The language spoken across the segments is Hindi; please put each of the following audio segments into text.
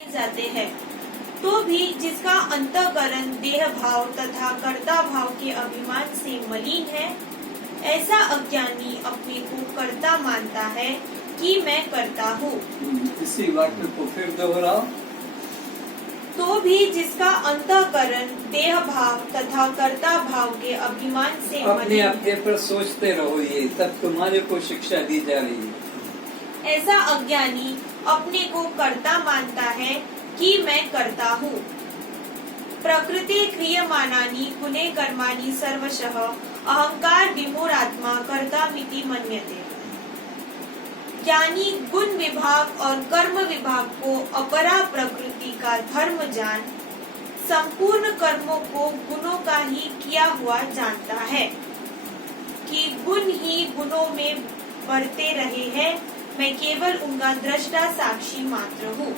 जाते हैं, तो भी जिसका अंतःकरण देह भाव तथा कर्ता भाव के अभिमान से मलिन है, ऐसा अज्ञानी अपने को कर्ता मानता है कि मैं करता हूँ। इसी वाक्य को फिर दोहराओ। तो भी जिसका अंतःकरण देह भाव तथा कर्ता भाव के अभिमान से अपने मलिन, अपने पर सोचते रहो, ये तब तुम्हारे को शिक्षा दी जा रही है। ऐसा अज्ञानी अपने को कर्ता मानता है कि मैं करता हूँ। प्रकृति क्रियमाणानि गुणे कर्माणि सर्वशः अहंकार विमूढ़ात्मा कर्तामिति मन्यते। ज्ञानी गुण विभाग और कर्म विभाग को अपरा प्रकृति का धर्म जान संपूर्ण कर्मों को गुणों का ही किया हुआ जानता है कि गुण ही गुणों में बढ़ते रहे हैं, मैं केवल उनका दृष्टा साक्षी मात्र हूँ।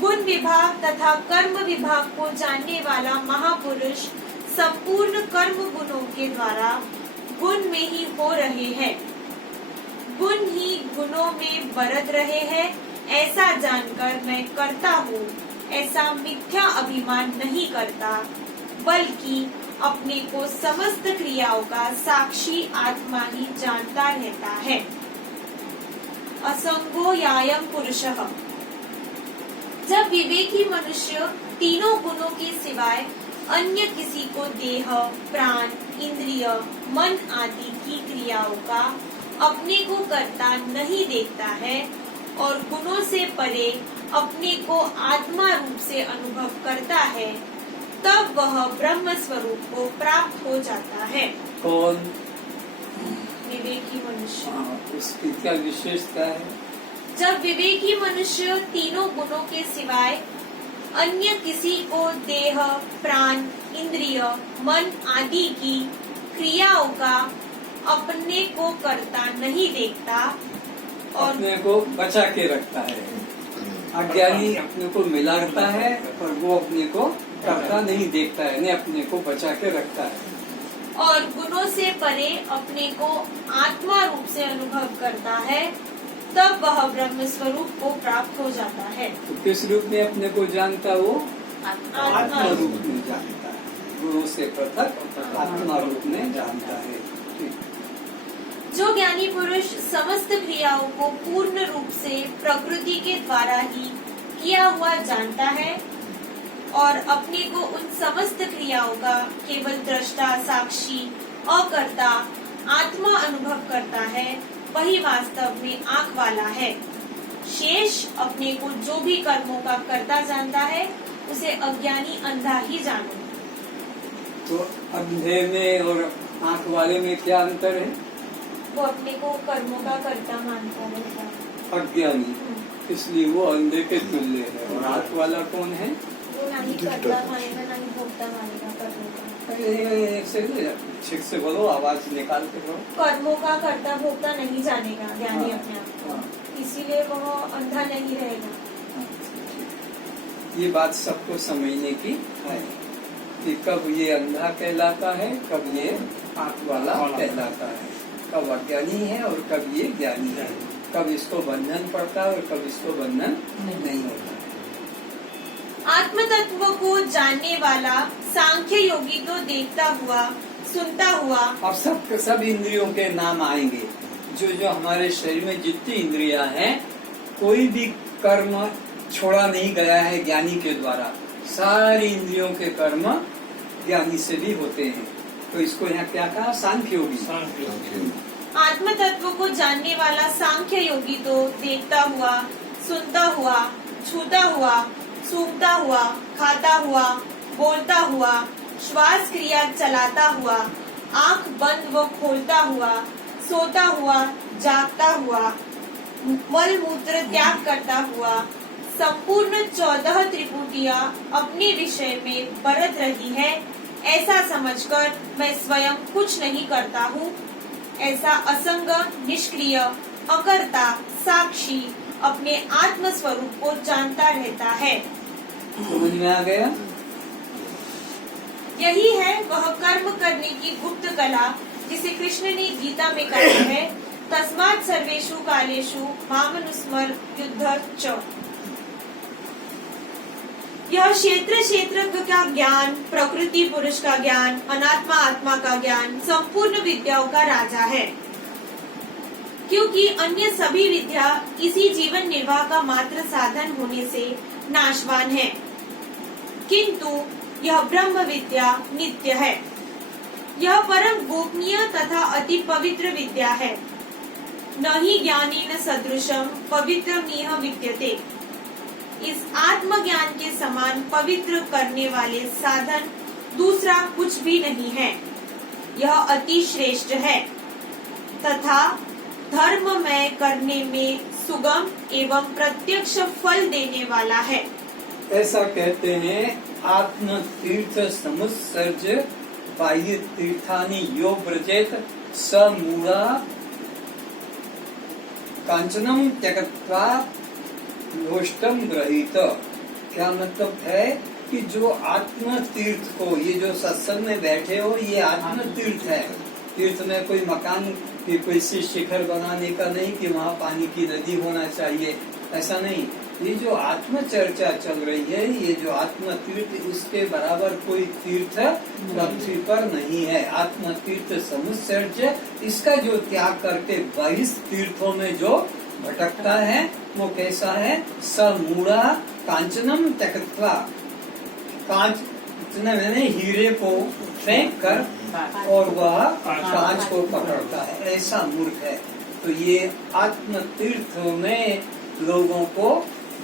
गुण विभाग तथा कर्म विभाग को जानने वाला महापुरुष संपूर्ण कर्म गुणों के द्वारा गुण में ही हो रहे हैं, गुण ही गुणों में बरत रहे हैं, ऐसा जानकर मैं करता हूँ, ऐसा मिथ्या अभिमान नहीं करता, बल्कि अपने को समस्त क्रियाओं का साक्षी आत्मा ही जानता रहता है। असंगो यायम पुरुषः। जब विवेकी मनुष्य तीनों गुणों के सिवाय अन्य किसी को देह, प्राण, इंद्रिय, मन आदि की क्रियाओं का अपने को करता नहीं देखता है और गुणों से परे अपने को आत्मा रूप से अनुभव करता है, तब वह ब्रह्म स्वरूप को प्राप्त हो जाता है। कौन? विवेकी मनुष्य। उसकी क्या विशेषता है? जब विवेकी मनुष्य तीनों गुणों के सिवाय अन्य किसी को देह, प्राण, इंद्रिय, मन आदि की क्रियाओं का अपने को करता नहीं देखता और अपने को बचा के रखता है। अज्ञानी अपने को मिलाता है और वो अपने को करता नहीं देखता है, ने अपने को बचा के रखता है। और गुणों से परे अपने को आत्मा रूप से अनुभव करता है, तब वह ब्रह्म स्वरूप को प्राप्त हो जाता है। तो किस रूप में अपने को जानता? वो आत्मा आत्मा रूप में जानता है, गुरु से पृथक आत्मा रूप में जानता है। जो ज्ञानी पुरुष समस्त क्रियाओं को पूर्ण रूप से प्रकृति के द्वारा ही किया हुआ जानता है और अपने को उन समस्त क्रियाओं का केवल दृष्टा, साक्षी, अकर्ता, आत्मा अनुभव करता है, वही वास्तव में आँख वाला है। शेष अपने को जो भी कर्मों का कर्ता जानता है, उसे अज्ञानी अंधा ही जाने। तो अंधे में और आँख वाले में क्या अंतर है? वो अपने को कर्मों का कर्ता मानता है, अज्ञानी, इसलिए वो अंधे के तुल्य है। और आँख वाला कौन है? वो ना ही कर्ता मानेगा, ना ही भोक्ता मानेगा कर्मों का। ठीक से बोलो, आवाज निकाल के बोलो। कर्मों का कर्ता भोक्ता नहीं जानेगा ज्ञानी हाँ, अपने आप को, हाँ। इसीलिए वह अंधा नहीं रहेगा। ये बात सबको समझने की है कि कब ये अंधा कहलाता है, कब ये आँख वाला कहलाता है, कब अज्ञानी है और कब ये ज्ञानी है, कब इसको बंधन पड़ता है और कब इसको बंधन नहीं होता है। आत्म तत्व को जानने वाला सांख्य योगी तो देखता हुआ, सुनता हुआ, अब सब इंद्रियों के नाम आएंगे। जो हमारे शरीर में जितनी इंद्रियां हैं, कोई भी कर्म छोड़ा नहीं गया है ज्ञानी के द्वारा। सारी इंद्रियों के कर्म ज्ञानी से भी होते हैं। तो इसको यहाँ क्या कहा? सांख्य योगी। आत्म तत्व को जानने वाला सांख्य योगी तो देखता हुआ, सुनता हुआ, छूता हुआ, सूंघता हुआ, खाता हुआ, बोलता हुआ, श्वास क्रिया चलाता हुआ, आंख बंद व खोलता हुआ, सोता हुआ, जागता हुआ, मल मूत्र त्याग करता हुआ, संपूर्ण 14 त्रिपुटियां अपने विषय में बरत रही है, ऐसा समझकर मैं स्वयं कुछ नहीं करता हूँ, ऐसा असंग, निष्क्रिय, अकर्ता, साक्षी अपने आत्म स्वरूप को जानता रहता है। समझ में आ गया? यही है वह कर्म करने की गुप्त कला जिसे कृष्ण ने गीता में कहा है, तस्मात् सर्वेषु कालेषु मामनुस्मर युद्ध च। यह क्षेत्र क्षेत्रज्ञ का ज्ञान, प्रकृति पुरुष का ज्ञान, अनात्मा आत्मा का ज्ञान संपूर्ण विद्याओं का राजा है, क्योंकि अन्य सभी विद्या इसी जीवन निर्वाह का मात्र साधन होने से नाशवान है, किंतु यह ब्रह्म विद्या नित्य है। यह परम गोपनीय तथा अति पवित्र विद्या है। न ही ज्ञानेन सदृशम पवित्रमिह विद्यते। इस आत्मज्ञान के समान पवित्र करने वाले साधन दूसरा कुछ भी नहीं है। यह अति श्रेष्ठ है तथा धर्ममय करने में सुगम एवं प्रत्यक्ष फल देने वाला है। ऐसा कहते हैं, आत्म तीर्थ समुत्सर्ज बाह्य तीर्थानि यो व्रजेत स मूढ़ा कांचनम त्यक्त्वा लोष्टम ग्रहीत। क्या मतलब है कि जो आत्म तीर्थ को, ये जो सत्संग में बैठे हो, ये आत्म तीर्थ है। तीर्थ में कोई मकान की कोई शिखर बनाने का नहीं कि वहाँ पानी की नदी होना चाहिए, ऐसा नहीं। ये जो आत्म चर्चा चल रही है, ये जो आत्म तीर्थ, इसके बराबर कोई तीर्थ पृथ्वी पर नहीं है। आत्म तीर्थ समुत्सर्ज, इसका जो त्याग करके 22 तीर्थों में जो भटकता है वो कैसा है? समूढ़ा कांचनम त्यक्त्वा, कांच मैंने हीरे को फेंक कर और वह कांच को पकड़ता है, ऐसा मूर्ख है। तो ये आत्म तीर्थों में लोगों को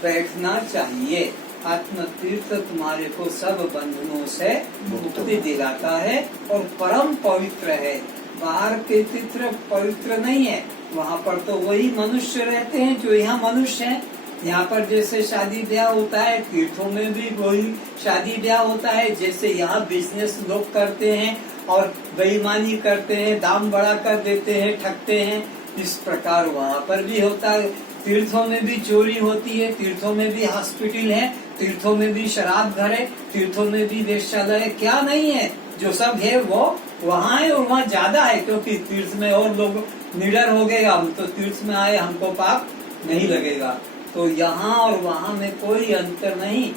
बैठना चाहिए। आत्म तीर्थ तुम्हारे को सब बंधनों से मुक्ति दिलाता है और परम पवित्र है। बाहर के तीर्थ पवित्र नहीं है, वहाँ पर तो वही मनुष्य रहते हैं जो यहाँ मनुष्य हैं। यहाँ पर जैसे शादी ब्याह होता है, तीर्थों में भी वही शादी ब्याह होता है। जैसे यहाँ बिजनेस लोग करते हैं और बेईमानी करते हैं, दाम बढ़ा कर देते हैं, ठगते हैं, इस प्रकार वहाँ पर भी होता है। तीर्थों में भी चोरी होती है, तीर्थों में भी हॉस्पिटल है, तीर्थों में भी शराब घर है, तीर्थों में भी वेश्यालय है। क्या नहीं है? जो सब है वो वहाँ है और वहाँ ज्यादा है, क्योंकि तीर्थ में और लोग निडर हो गए, हम तो तीर्थ में आए, हमको पाप नहीं लगेगा। तो यहाँ और वहाँ में कोई अंतर नहीं।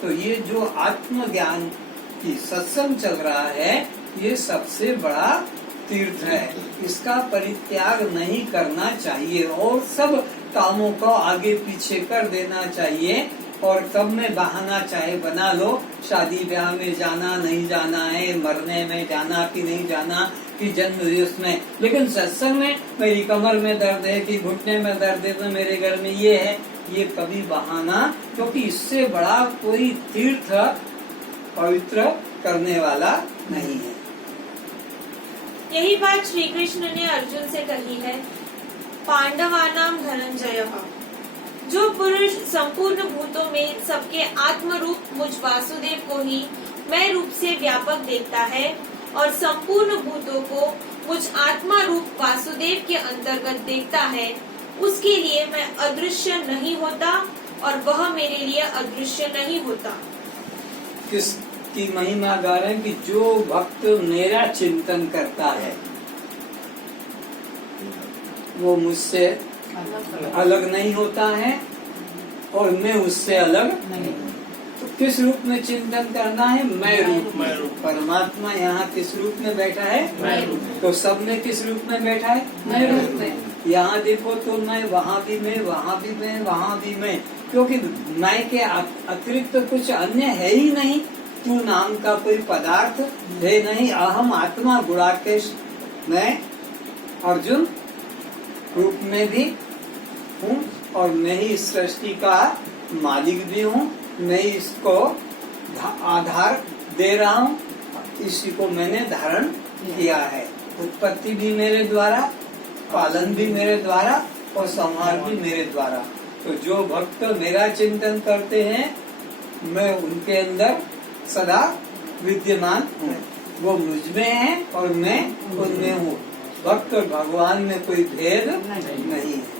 तो ये जो आत्मज्ञान की सत्संग चल रहा है, ये सबसे बड़ा तीर्थ है। इसका परित्याग नहीं करना चाहिए और सब कामों को आगे पीछे कर देना चाहिए। और कब में बहाना चाहे बना लो, शादी ब्याह में जाना नहीं जाना है, मरने में जाना कि नहीं जाना, कि जन्म दिवस में, लेकिन सत्संग में मेरी कमर में दर्द है कि घुटने में दर्द है तो मेरे घर में ये है, ये कभी बहाना, क्योंकि इससे बड़ा कोई तीर्थ पवित्र करने वाला नहीं है। यही बात श्री कृष्ण ने अर्जुन से कही है। पांडवानाम धनंजयः, जो पुरुष संपूर्ण भूतों में सबके आत्म रूप मुझ वासुदेव को ही मैं रूप से व्यापक देखता है और संपूर्ण भूतों को मुझ आत्मा रूप वासुदेव के अंतर्गत देखता है, उसके लिए मैं अदृश्य नहीं होता और वह मेरे लिए अदृश्य नहीं होता। किसकी महिमा गा रहे हैं कि जो भक्त मेरा चिंतन करता है वो मुझसे अलग नहीं होता है और मैं उससे अलग नहीं। तो किस रूप में चिंतन करना है? मैं रूप में। परमात्मा यहाँ किस रूप में बैठा है? मैं रूप में। तो सब में किस रूप में बैठा है? मैं रूप में। यहाँ देखो तो मैं, वहाँ भी मैं, वहाँ भी मैं, वहाँ भी मैं, क्योंकि मैं के अतिरिक्त तो कुछ अन्य है ही नहीं। तू नाम का कोई पदार्थ है नहीं। अहम आत्मा गुणाकेश, मैं अर्जुन रूप में भी हूँ और मैं ही इस सृष्टि का मालिक भी हूँ। मैं इसको आधार दे रहा हूँ, इसी को मैंने धारण किया है। उत्पत्ति भी मेरे द्वारा, पालन भी मेरे द्वारा और संहार भी मेरे द्वारा। तो जो भक्त मेरा चिंतन करते हैं, मैं उनके अंदर सदा विद्यमान हूँ। वो मुझ में है और मैं उनमें हूँ। भक्त और भगवान में कोई भेद नहीं है।